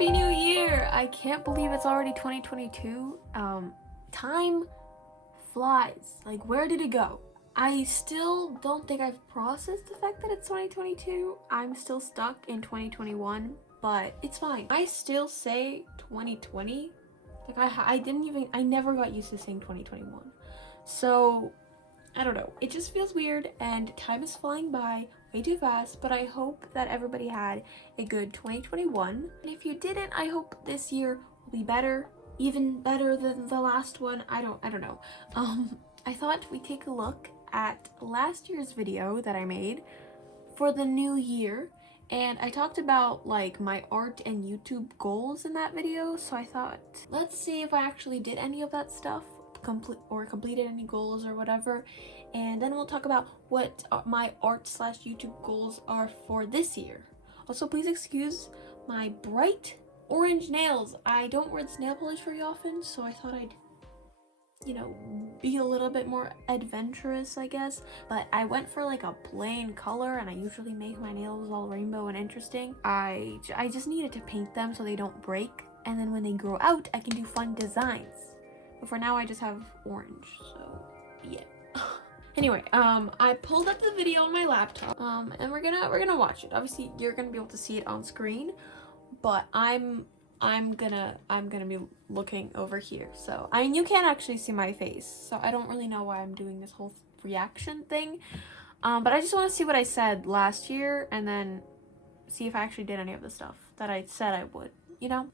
Happy New Year! I can't believe it's already 2022. Time flies. Like, where did it go? I still don't think I've processed the fact that it's 2022. I'm still stuck in 2021, but it's fine. I still say 2020. Like, I never got used to saying 2021. So, I don't know. It just feels weird, and time is flying by way too fast, but I hope that everybody had a good 2021. And if you didn't, I hope this year will be better, even better than the last one. I don't know. I thought we'd take a look at last year's video that I made for the new year, and I talked about like my art and YouTube goals in that video, so I thought, let's see if I actually did any of that stuff, completed any goals or whatever, and then we'll talk about what my art / YouTube goals are for this year. Also, please excuse my bright orange nails. I don't wear nail polish very often, so I thought I'd, you know, be a little bit more adventurous, I guess. But I went for like a plain color, and I usually make my nails all rainbow and interesting. I just needed to paint them so they don't break, and then when they grow out, I can do fun designs. But for now, I just have orange, so yeah. Anyway, I pulled up the video on my laptop, and we're gonna watch it. Obviously, you're gonna be able to see it on screen, but I'm gonna be looking over here. So you can't actually see my face, so I don't really know why I'm doing this whole reaction thing. But I just want to see what I said last year, and then see if I actually did any of the stuff that I said I would, you know?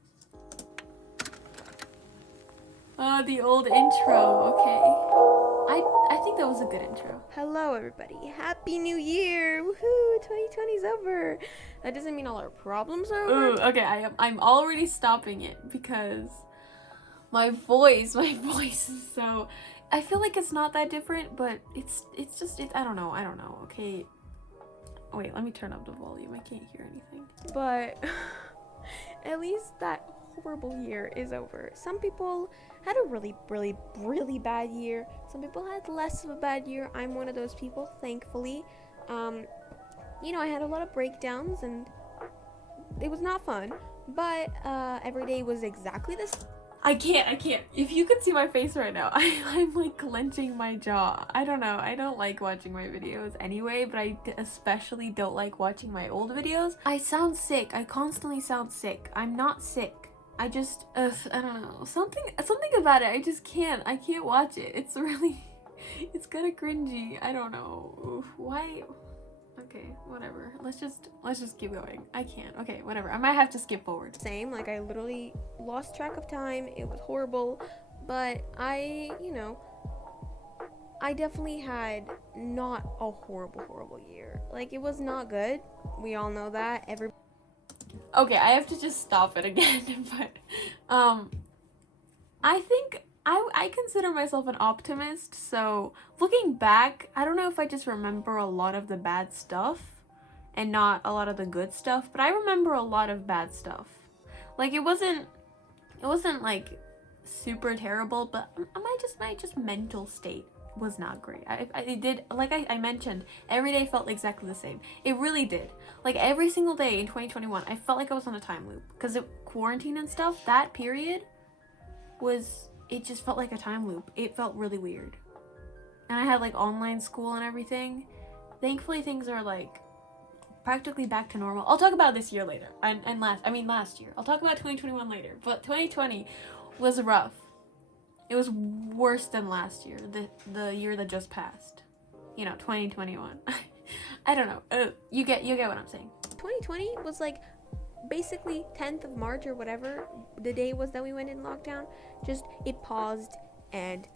The old intro, okay. I think that was a good intro. Hello everybody, Happy New Year! Woohoo! 2020's over! That doesn't mean all our problems are over. Ooh, okay, I'm already stopping it because my voice is so, I feel like it's not that different, but it's just, I don't know, okay. Wait, let me turn up the volume, I can't hear anything. But at least that horrible year is over. Some people had a really bad year. Some people had less of a bad year. I'm one of those people, thankfully. You know, I had a lot of breakdowns and it was not fun, but every day was exactly the same. I can't. If you could see my face right now, I'm like clenching my jaw. I don't know. I don't like watching my videos anyway, but I especially don't like watching my old videos. I sound sick. I constantly sound sick. I'm not sick. I just, I don't know. Something about it. I just can't. I can't watch it. It's really, it's kind of cringy. I don't know. Why? Okay, whatever. Let's just keep going. I can't. Okay, whatever. I might have to skip forward. Same, like I literally lost track of time. It was horrible, but you know, I definitely had not a horrible year. Like, it was not good. We all know that. Okay, I have to just stop it again, but I think I consider myself an optimist, so looking back, I don't know if I just remember a lot of the bad stuff and not a lot of the good stuff, but I remember a lot of bad stuff. Like, it wasn't like super terrible, but my mental state was not great. I did, like I mentioned, every day felt exactly the same. It really did. Like, every single day in 2021, I felt like I was on a time loop, because of quarantine and stuff. That period it just felt like a time loop. It felt really weird. And I had like online school and everything. Thankfully, things are like practically back to normal. I'll talk about this year later, and last year. I'll talk about 2021 later, but 2020 was rough. It was worse than last year, the year that just passed. You know, 2021. I don't know. You get what I'm saying. 2020 was like basically 10th of March or whatever the day was that we went in lockdown. Just, it paused and...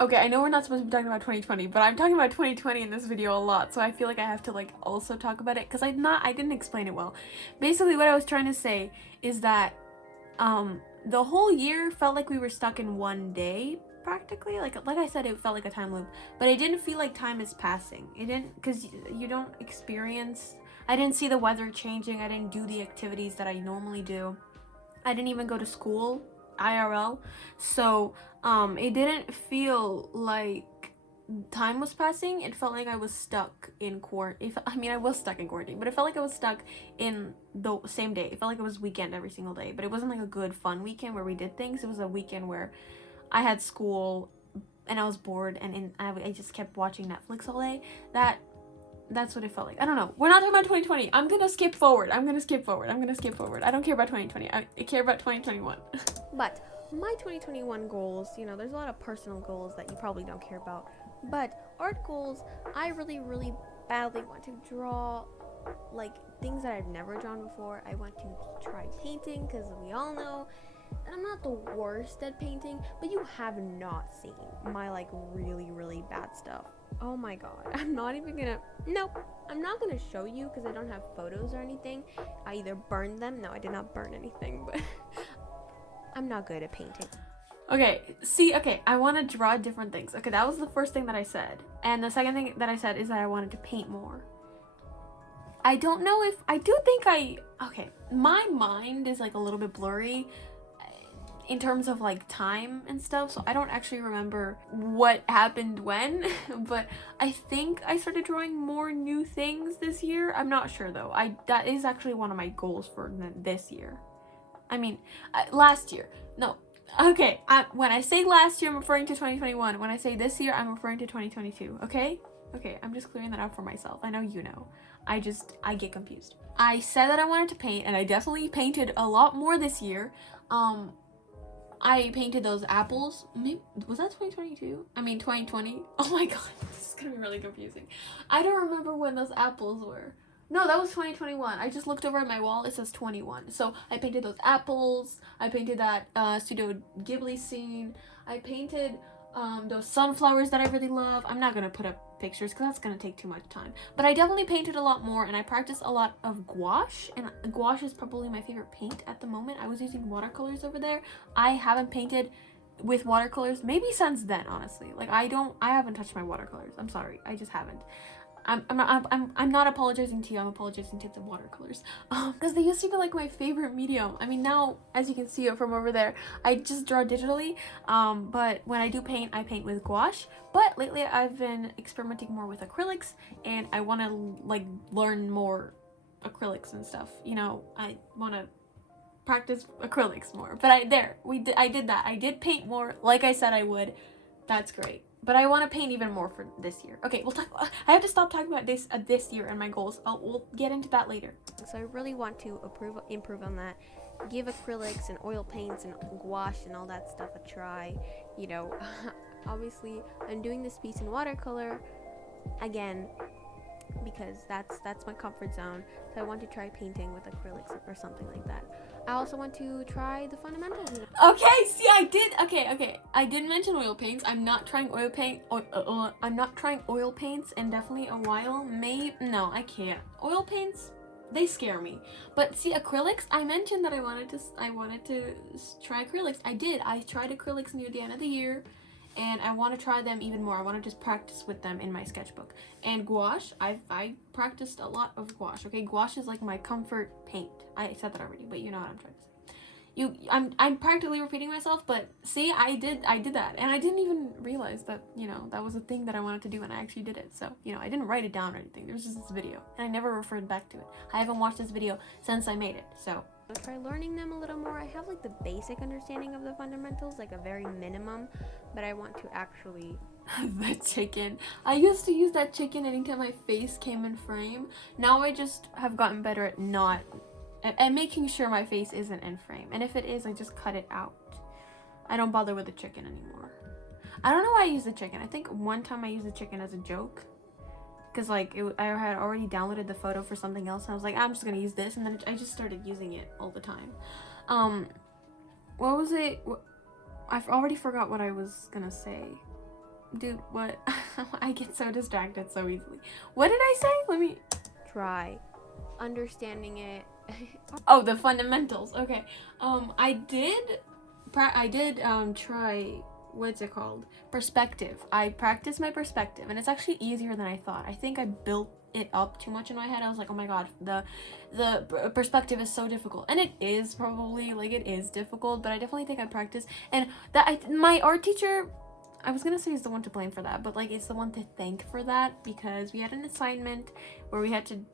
Okay, I know we're not supposed to be talking about 2020, but I'm talking about 2020 in this video a lot, so I feel like I have to like also talk about it, because I didn't explain it well. Basically, what I was trying to say is that the whole year felt like we were stuck in one day, practically. Like I said, it felt like a time loop, but it didn't feel like time is passing. It didn't, because you don't experience... I didn't see the weather changing. I didn't do the activities that I normally do. I didn't even go to school, IRL. So, it didn't feel like time was passing, it felt like I was stuck in quarantine. I mean, I was stuck in quarantine, but it felt like I was stuck in the same day. It felt like it was weekend every single day, but it wasn't like a good fun weekend where we did things. It was a weekend where I had school and I was bored, and I just kept watching Netflix all day. That's what it felt like. I don't know. We're not talking about 2020. I'm gonna skip forward. I don't care about 2020. I care about 2021. But my 2021 goals, you know, there's a lot of personal goals that you probably don't care about. But art goals, I really, really badly want to draw, like, things that I've never drawn before. I want to try painting, because we all know that I'm not the worst at painting, but you have not seen my, like, really, really bad stuff. Oh my god. I'm not gonna show you because I don't have photos or anything. I either burned them. No, I did not burn anything, but I'm not good at painting. Okay, I want to draw different things. Okay, that was the first thing that I said. And the second thing that I said is that I wanted to paint more. I don't know if, okay, my mind is like a little bit blurry in terms of like time and stuff, so I don't actually remember what happened when, but I think I started drawing more new things this year. I'm not sure though. That is actually one of my goals for this year. I mean, last year. No. Okay, when I say last year, I'm referring to 2021. When I say this year, I'm referring to 2022, okay? Okay, I'm just clearing that up for myself. I know you know. I get confused. I said that I wanted to paint, and I definitely painted a lot more this year. I painted those apples. Maybe, was that 2022? I mean 2020? Oh my god, this is gonna be really confusing. I don't remember when those apples were. No, that was 2021. I just looked over at my wall. It says 21. So I painted those apples. I painted that Studio Ghibli scene. I painted those sunflowers that I really love. I'm not gonna put up pictures because that's gonna take too much time. But I definitely painted a lot more, and I practiced a lot of gouache. And gouache is probably my favorite paint at the moment. I was using watercolors over there. I haven't painted with watercolors maybe since then, honestly. Like I haven't touched my watercolors. I'm sorry, I just haven't. I'm not apologizing to you. I'm apologizing to the watercolors, because they used to be like my favorite medium. I mean, now as you can see it from over there, I just draw digitally. But when I do paint, I paint with gouache. But lately, I've been experimenting more with acrylics, and I want to like learn more acrylics and stuff. You know, I want to practice acrylics more. But I did that. I did paint more, like I said I would. That's great. But I want to paint even more for this year. Okay, we'll talk. I have to stop talking about this year and my goals. We'll get into that later. So I really want to improve on that. Give acrylics and oil paints and gouache and all that stuff a try. You know, obviously I'm doing this piece in watercolor again because that's my comfort zone. So I want to try painting with acrylics or something like that. I also want to try the fundamentals. Okay, see, I did. Okay. I did mention oil paints. I'm not trying oil paint. I'm not trying oil paints in definitely a while. No, I can't. Oil paints, they scare me. But see, acrylics, I mentioned that I wanted to try acrylics. I did. I tried acrylics near the end of the year, and I want to try them even more. I want to just practice with them in my sketchbook. And gouache, I practiced a lot of gouache. Okay, gouache is like my comfort paint. I said that already, but you know what I'm trying to say. I'm practically repeating myself, but see, I did that, and I didn't even realize that, you know, that was a thing that I wanted to do, and I actually did it. So, you know, I didn't write it down or anything. There was just this video, and I never referred back to it. I haven't watched this video since I made it, so. I'll try learning them a little more. I have like the basic understanding of the fundamentals, like a very minimum, but I want to actually... The chicken. I used to use that chicken anytime my face came in frame. Now I just have gotten better at not... and making sure my face isn't in frame. And if it is, I just cut it out. I don't bother with the chicken anymore. I don't know why I use the chicken. I think one time I used the chicken as a joke. Because, like, I had already downloaded the photo for something else. And I was like, I'm just going to use this. And then I just started using it all the time. What was it? I already forgot what I was going to say. Dude, what? I get so distracted so easily. What did I say? Let me... Try understanding it. Oh, the fundamentals. Okay. I did try, what's it called? Perspective. I practiced my perspective, and it's actually easier than I thought. I think I built it up too much in my head. I was like, oh my god, the perspective is so difficult. And it is probably, like, it is difficult, but I definitely think I practiced. And my art teacher, I was gonna say he's the one to blame for that, but like it's the one to thank for that, because we had an assignment where we had to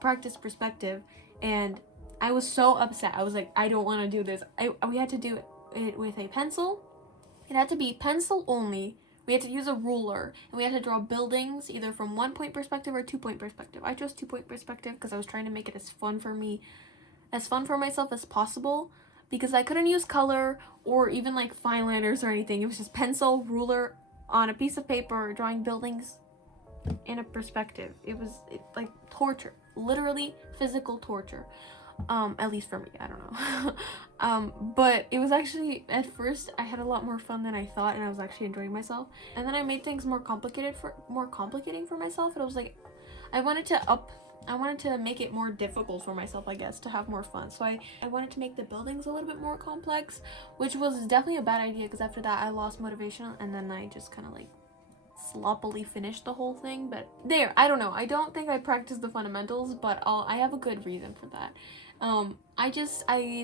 practice perspective, and I was so upset. I was like, I don't want to do this. We had to do it with a pencil. It had to be pencil only. We had to use a ruler, and we had to draw buildings either from 1-point perspective or 2-point perspective. I chose 2-point perspective because I was trying to make it as fun for myself as possible, because I couldn't use color or even like fine liners or anything. It was just pencil, ruler on a piece of paper, drawing buildings in a perspective. It was like torture, literally physical torture. At least for me, I don't know. But it was actually, at first I had a lot more fun than I thought, and I was actually enjoying myself. And then I made things more complicating for myself, and I was like, I wanted to make it more difficult for myself, I guess, to have more fun. So I wanted to make the buildings a little bit more complex, which was definitely a bad idea, because after that I lost motivation, and then I just kind of like sloppily finished the whole thing. But there, I don't know, I don't think I practiced the fundamentals, but I have a good reason for that.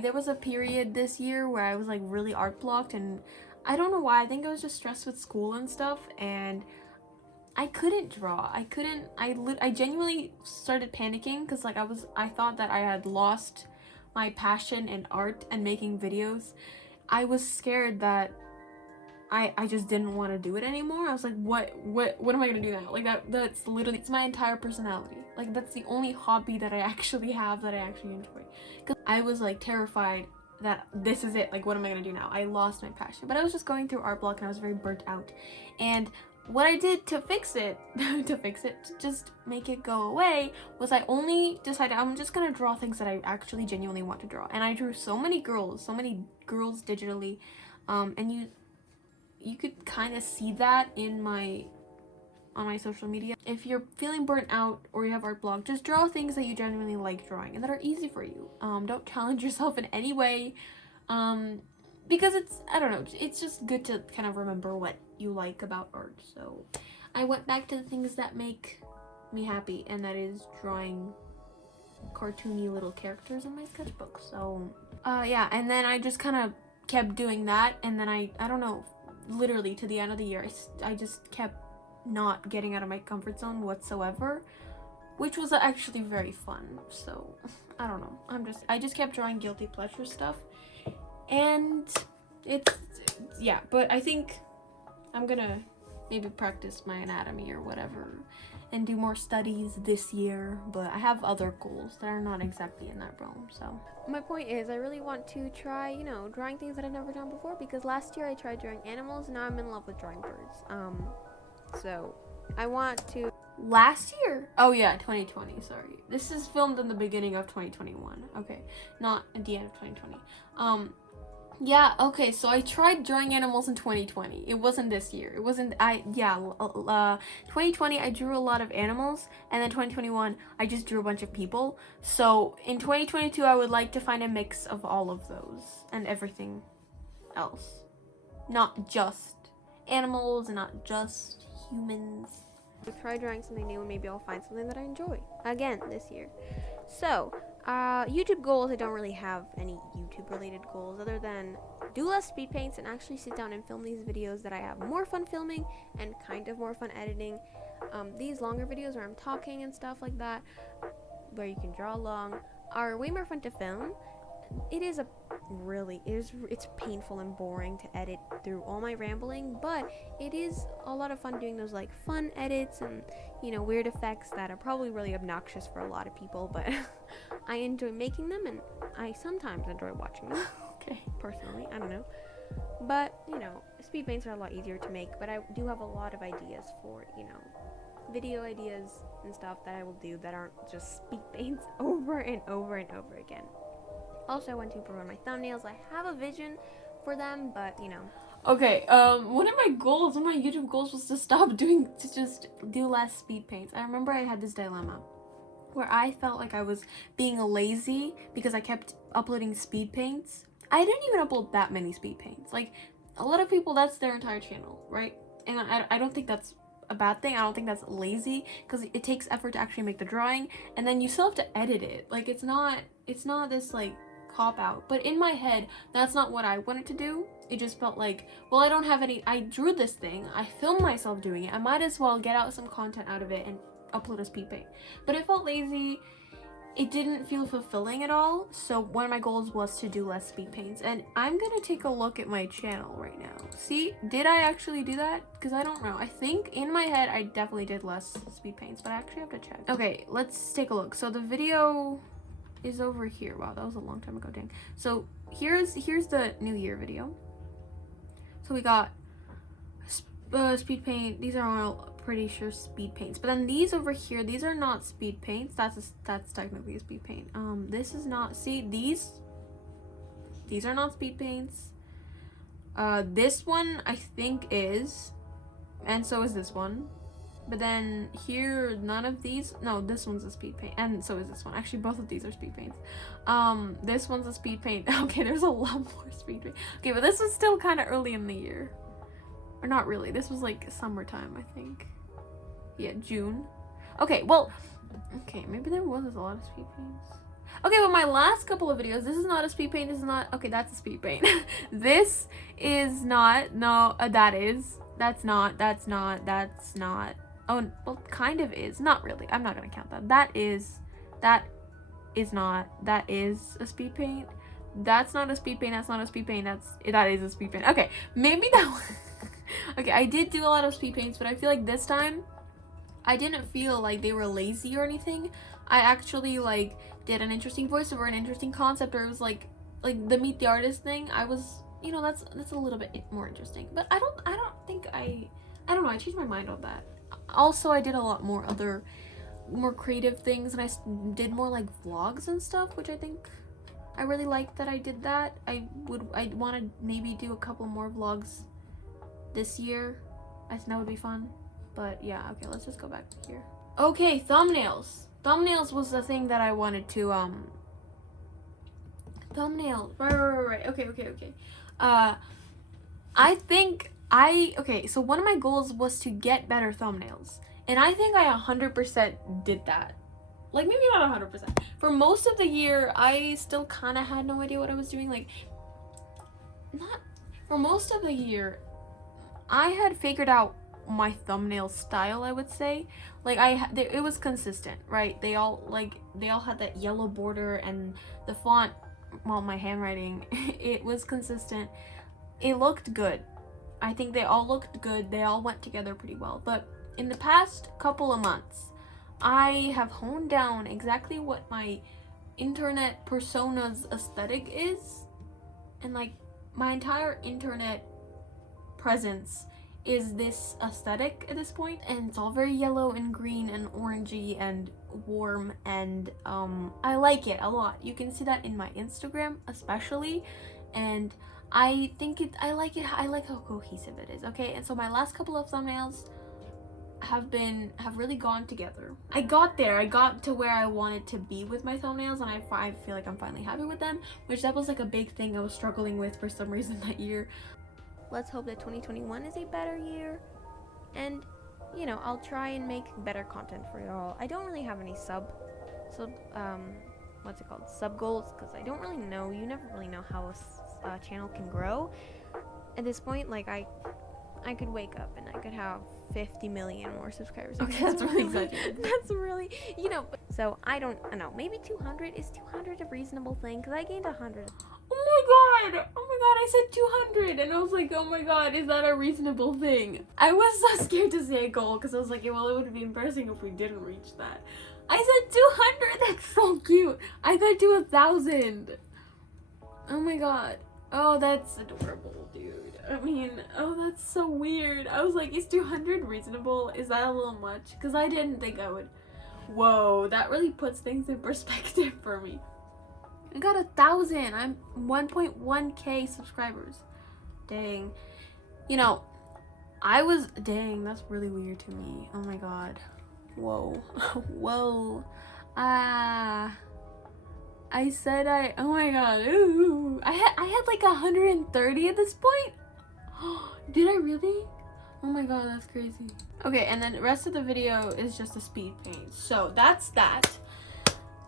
There was a period this year where I was like really art blocked, and I don't know why. I think I was just stressed with school and stuff, and I couldn't draw. I genuinely started panicking, because like I thought that I had lost my passion in art and making videos. I was scared that I just didn't want to do it anymore. I was like, what am I gonna do now? Like that's literally, it's my entire personality. Like that's the only hobby that I actually have that I actually enjoy. Because I was like terrified that this is it. Like, what am I gonna do now? I lost my passion. But I was just going through art block, and I was very burnt out. And what I did to fix it, to just make it go away, was I only decided I'm just gonna draw things that I actually genuinely want to draw. And I drew so many girls digitally, and you could kind of see that on my social media. If you're feeling burnt out or you have art block, just draw things that you genuinely like drawing and that are easy for you. Don't challenge yourself in any way, because I don't know, it's just good to kind of remember what you like about art. So I went back to the things that make me happy, and that is drawing cartoony little characters in my sketchbook. So yeah, and then I just kind of kept doing that, and then I don't know, literally to the end of the year, I just kept not getting out of my comfort zone whatsoever, which was actually very fun. So I don't know, I just kept drawing guilty pleasure stuff, and yeah. But I think I'm gonna maybe practice my anatomy or whatever and do more studies this year, but I have other goals that are not exactly in that realm. So my point is, I really want to try, drawing things that I've never done before, because last year I tried drawing animals, and now I'm in love with drawing birds. So I want to... Last year? Oh yeah, 2020, sorry. This is filmed in the beginning of 2021. Okay, not at the end of 2020. Yeah, okay, so I tried drawing animals in 2020. It wasn't this year. 2020 I drew a lot of animals, and then 2021 I just drew a bunch of people. So in 2022 I would like to find a mix of all of those and everything else. Not just animals and not just humans. I'll try drawing something new, and maybe I'll find something that I enjoy again this year. So YouTube goals, I don't really have any YouTube related goals other than do less speed paints and actually sit down and film these videos that I have more fun filming and kind of more fun editing. These longer videos where I'm talking and stuff like that, where you can draw along, are way more fun to film. It's painful and boring to edit through all my rambling, but it is a lot of fun doing those like fun edits and weird effects that are probably really obnoxious for a lot of people, but I enjoy making them, and I sometimes enjoy watching them. Okay. Personally, I don't know, but speed paints are a lot easier to make, but I do have a lot of ideas for video ideas and stuff that I will do that aren't just speed paints over and over and over again. Also, I want to improve on my thumbnails. I have a vision for them, but Okay, one of my YouTube goals was to just do less speed paints. I remember I had this dilemma where I felt like I was being lazy because I kept uploading speed paints. I didn't even upload that many speed paints. Like, a lot of people, that's their entire channel, right? And I don't think that's a bad thing. I don't think that's lazy, because it takes effort to actually make the drawing, and then you still have to edit it. Like, it's not this like cop out, but in my head, that's not what I wanted to do. It just felt like, well, I don't have any, I drew this thing, I filmed myself doing it, I might as well get out some content out of it and upload a speed paint. But it felt lazy, it didn't feel fulfilling at all, so one of my goals was to do less speed paints. And I'm gonna take a look at my channel right now. See, did I actually do that? Because I don't know. I think in my head I definitely did less speed paints, but I actually have to check. Okay, let's take a look. So the video is over here. Wow, that was a long time ago, dang. So here's the New Year video. So we got speed paint. These are all pretty sure speed paints, but then these over here, these are not speed paints. That's technically a speed paint. This is not. See, these are not speed paints. This one I think is, and so is this one. But then here, none of these. No, this one's a speed paint, and so is this one. Actually, both of these are speed paints. This one's a speed paint. Okay, there's a lot more speed paint. Okay, but this was still kind of early in the year, or not really. This was like summertime, I think. Yeah, June. Okay, well, okay, maybe there was a lot of speed paints. Okay, but my last couple of videos, this is not a speed paint, this is not, okay, that's a speed paint. This is not, no, that is, that's not, oh, well, kind of is, not really, I'm not gonna count that. That is not, that is a speed paint. That's not a speed paint, that's not a speed paint, that is a speed paint. Okay, maybe that one. Okay, I did do a lot of speed paints, but I feel like this time, I didn't feel like they were lazy or anything. I actually like did an interesting voiceover, an interesting concept, or it was like the meet the artist thing. I was, you know, that's a little bit more interesting. But I don't think I don't know, I changed my mind on that. Also, I did a lot more other more creative things, and I did more like vlogs and stuff, which I think I really liked that I did that. I want to maybe do a couple more vlogs this year. I think that would be fun. But yeah, okay, let's just go back to here. Okay, thumbnails. Thumbnails was the thing that I wanted to, thumbnail. Right. Okay. Okay, so one of my goals was to get better thumbnails. And I think I 100% did that. Like, maybe not 100%. For most of the year, I still kind of had no idea what I was doing. Like, for most of the year, I had figured out my thumbnail style, I would say. Like, it was consistent, right? They all had that yellow border, and the font, well, my handwriting, it was consistent. It looked good. I think they all looked good. They all went together pretty well. But in the past couple of months, I have honed down exactly what my internet persona's aesthetic is, and like my entire internet presence is this aesthetic at this point, and it's all very yellow and green and orangey and warm, and I like it a lot. You can see that in my Instagram especially, and I like how cohesive it is. Okay, and so my last couple of thumbnails have really gone together. I got to where I wanted to be with my thumbnails, and I feel like I'm finally happy with them, which that was like a big thing I was struggling with for some reason that year. Let's hope that 2021 is a better year, and you know, I'll try and make better content for y'all. I don't really have any sub goals, because I don't really know. You never really know how a channel can grow. At this point, like I could wake up and I could have 50 million more subscribers. Okay, that's really exaggerated. That's really, you know. So I don't know. Maybe 200 is 200 a reasonable thing? Because I gained 100. Oh my god, I said 200, and I was like, oh my god, is that a reasonable thing? I was so scared to say a goal, because I was like, yeah, well, it would be embarrassing if we didn't reach that. I said 200, that's so cute. I got to 1,000. Oh my god. Oh, that's adorable, dude. I mean, oh, that's so weird. I was like, is 200 reasonable? Is that a little much? Because I didn't think I would. Whoa, that really puts things in perspective for me. I got 1,000. I'm 1.1k subscribers. Dang. You know, dang, that's really weird to me. Oh my god. Whoa. Whoa. I said oh my god. Ooh. I had like 130 at this point. Did I really? Oh my god, that's crazy. Okay, and then the rest of the video is just a speed paint. So that's that.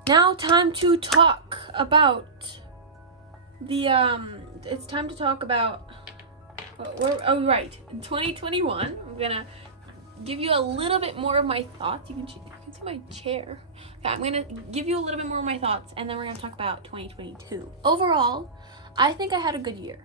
Now time to talk about It's time to talk about. Oh, right. In 2021, I'm gonna give you a little bit more of my thoughts. You can see my chair. Okay, I'm gonna give you a little bit more of my thoughts, and then we're gonna talk about 2022. Overall, I think I had a good year.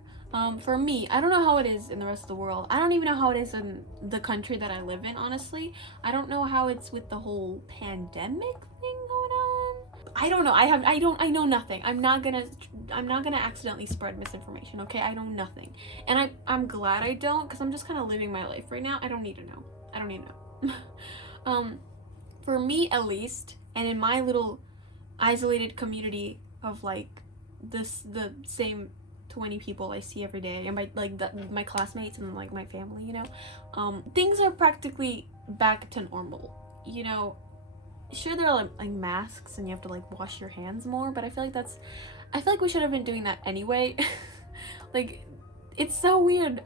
For me, I don't know how it is in the rest of the world. I don't even know how it is in the country that I live in, honestly. I don't know how it's with the whole pandemic thing going on. I don't know. I know nothing. I'm not gonna accidentally spread misinformation, okay? I know nothing. And I'm glad I don't, because I'm just kind of living my life right now. I don't need to know. For me at least, and in my little isolated community of like the same 20 people I see every day, and my classmates and like my family, things are practically back to normal. Sure, there are like masks and you have to like wash your hands more, but I feel like we should have been doing that anyway. Like, it's so weird.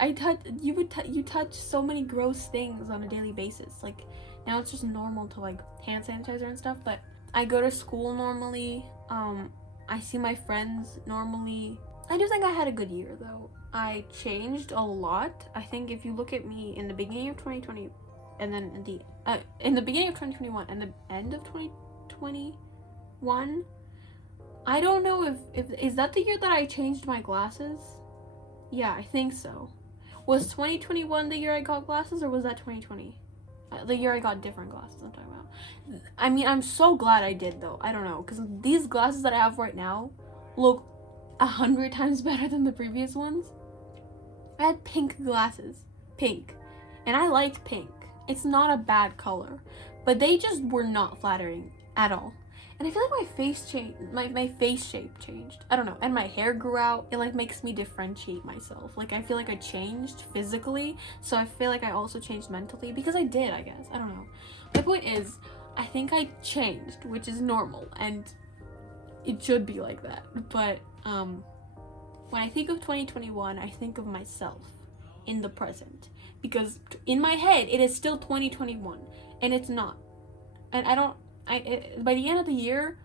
You touch so many gross things on a daily basis. Like, now it's just normal to like hand sanitizer and stuff, but I go to school normally. I see my friends normally. I do think I had a good year though. I changed a lot. I think if you look at me in the beginning of 2020 and then in the beginning of 2021 and the end of 2021, I don't know if is that the year that I changed my glasses? Yeah, I think so. Was 2021 the year I got glasses, or was that 2020? The year I got different glasses I'm talking about. I mean, I'm so glad I did though. I don't know, because these glasses that I have right now look 100 times better than the previous ones. I had pink glasses. Pink. And I liked pink. It's not a bad color. But they just were not flattering at all. And I feel like my face changed. My face shape changed. I don't know. And my hair grew out. It like makes me differentiate myself. Like, I feel like I changed physically. So I feel like I also changed mentally. Because I did, I guess. I don't know. My point is, I think I changed, which is normal. And it should be like that. But when I think of 2021, I think of myself in the present. Because in my head, it is still 2021. And it's not. And by the end of the year,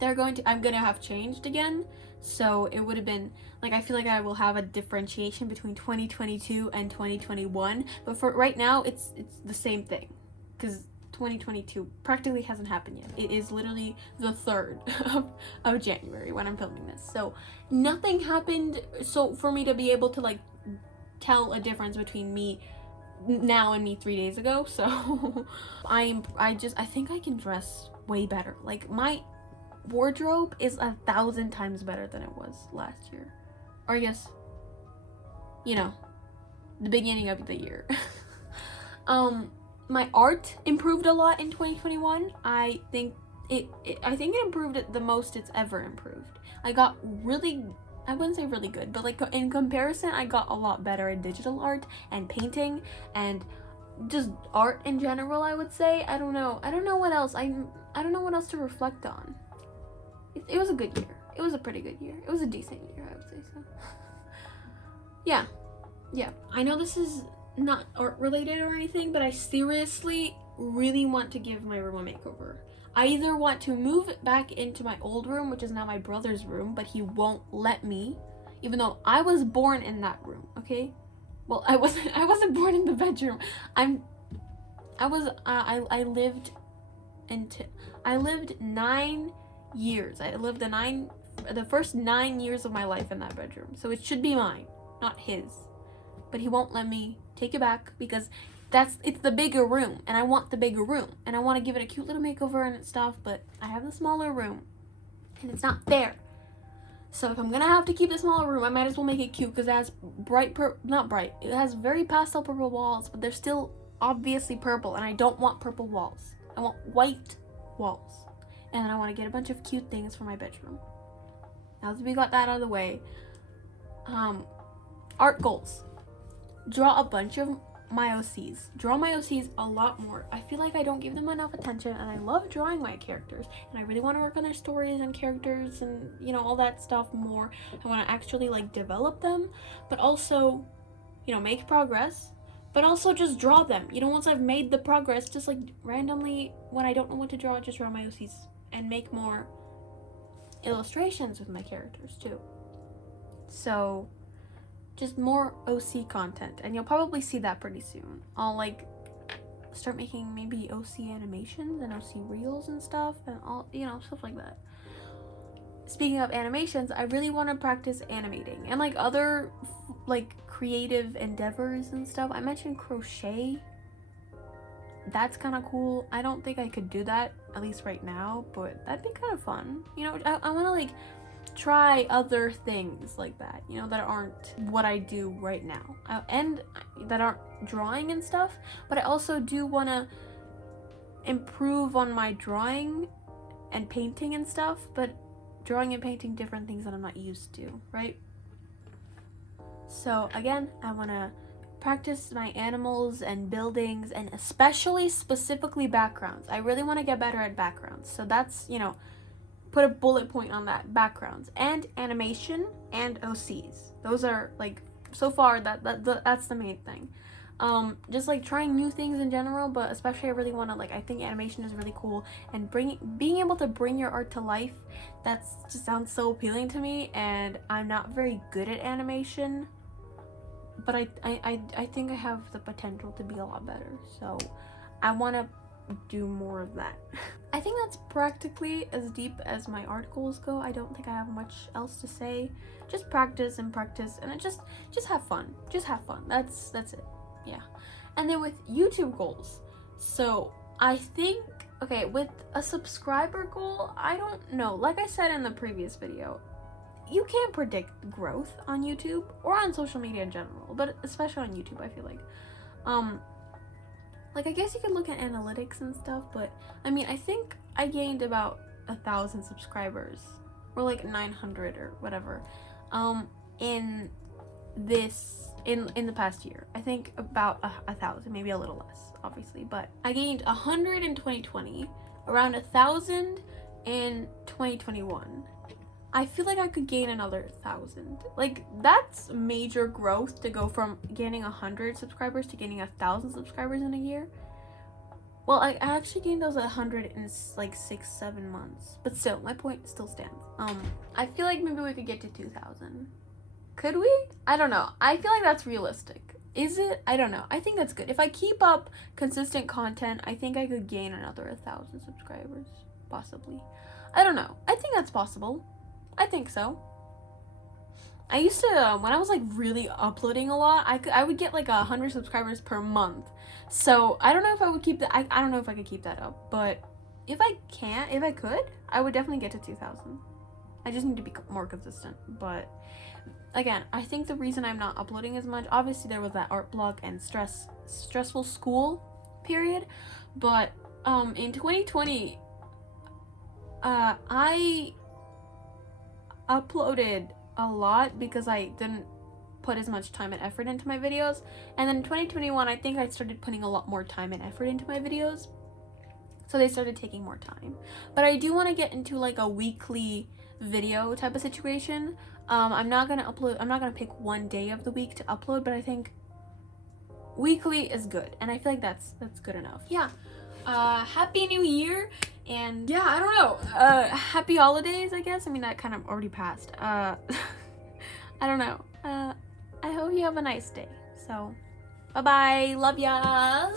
I'm gonna have changed again. So it would have been like, I feel like I will have a differentiation between 2022 and 2021. But for right now, it's the same thing, because 2022 practically hasn't happened yet. It is literally the 3rd of January when I'm filming this. So nothing happened. So for me to be able to like tell a difference between me now and me 3 days ago, so I think I can dress way better. Like, my wardrobe is 1,000 times better than it was last year, or I guess, the beginning of the year. My art improved a lot in 2021. I think it improved it the most it's ever improved. I got really, I wouldn't say really good, but like in comparison, I got a lot better at digital art and painting and just art in general, I would say. I don't know what else. I don't know what else to reflect on. It was a good year. It was a pretty good year. It was a decent year, I would say so. Yeah. I know this is not art related or anything, but I seriously really want to give my room a makeover. I either want to move back into my old room, which is now my brother's room, but he won't let me, even though I was born in that room, okay? Well, I wasn't born in the bedroom. I lived 9 years. I lived the first 9 years of my life in that bedroom. So it should be mine, not his. But he won't let me take it back because it's the bigger room, and I want the bigger room, and I want to give it a cute little makeover and stuff, but I have the smaller room and it's not there. So if I'm gonna have to keep the smaller room, I might as well make it cute, because it has it has very pastel purple walls, but they're still obviously purple, and I don't want purple walls. I want white walls. And then I want to get a bunch of cute things for my bedroom. Now that we got that out of the way, art goals. Draw a bunch of my OCs. Draw my OCs a lot more. I feel like I don't give them enough attention, and I love drawing my characters, and I really want to work on their stories and characters and all that stuff more. I want to actually like develop them, but also make progress, but also just draw them. Once I've made the progress, just like randomly when I don't know what to draw, just draw my OCs and make more illustrations with my characters too. So just more OC content, and you'll probably see that pretty soon. I'll like start making maybe OC animations and OC reels and stuff, and all, you know, stuff like that. Speaking of animations, I really want to practice animating and like other like creative endeavors and stuff. I mentioned crochet. That's kind of cool. I don't think I could do that, at least right now, but that'd be kind of fun. You know, I want to like try other things like that, you know, that aren't what I do right now, and that aren't drawing and stuff, but I also do want to improve on my drawing and painting and stuff, but drawing and painting different things that I'm not used to, right? So again, I want to practice my animals and buildings, and especially specifically backgrounds. I really want to get better at backgrounds. So that's, you know, put a bullet point on that, backgrounds and animation and OCs. Those are like, so far that's the main thing. Just like trying new things in general, but especially I really want to, like, I think animation is really cool, and being able to bring your art to life, that's just sounds so appealing to me, and I'm not very good at animation, but I think I have the potential to be a lot better, so I want to do more of that. I think that's practically as deep as my art goals go. I don't think I have much else to say. Just practice and practice, and just have fun. Just have fun. That's it. Yeah. And then with YouTube goals, so I think, okay, with a subscriber goal, I don't know. Like I said in the previous video, you can't predict growth on YouTube or on social media in general, but especially on YouTube, I feel like. Like, I guess you could look at analytics and stuff, but I mean, I think I gained about 1,000 subscribers, or like 900 or whatever, in the past year. I think about 1,000, maybe a little less, obviously, but I gained 100 in 2020, around 1,000 in 2021. I feel like I could gain another 1,000. Like, that's major growth to go from gaining 100 subscribers to gaining 1,000 subscribers in a year. Well, I actually gained those 100 in like 6-7 months, but still, my point still stands. I feel like maybe we could get to 2,000. Could we? I don't know. I feel like that's realistic. Is it? I don't know. I think that's good. If I keep up consistent content, I think I could gain another 1,000 subscribers, possibly. I don't know. I think that's possible. I think so. I used to, when I was like really uploading a lot, I would get like 100 subscribers per month. So I don't know if I would keep that. I don't know if I could keep that up, but if I could, I would definitely get to 2,000. I just need to be more consistent. But again, I think the reason I'm not uploading as much, obviously there was that art block and stressful school period, but in 2020, I uploaded a lot because I didn't put as much time and effort into my videos, and then in 2021 I think I started putting a lot more time and effort into my videos, so they started taking more time. But I do want to get into like a weekly video type of situation. I'm not gonna pick one day of the week to upload, but I think weekly is good, and I feel like that's good enough. Yeah. Happy New Year, and yeah, I don't know, happy holidays, I guess. I mean, that kind of already passed. I don't know. I hope you have a nice day. So, bye-bye. Love ya.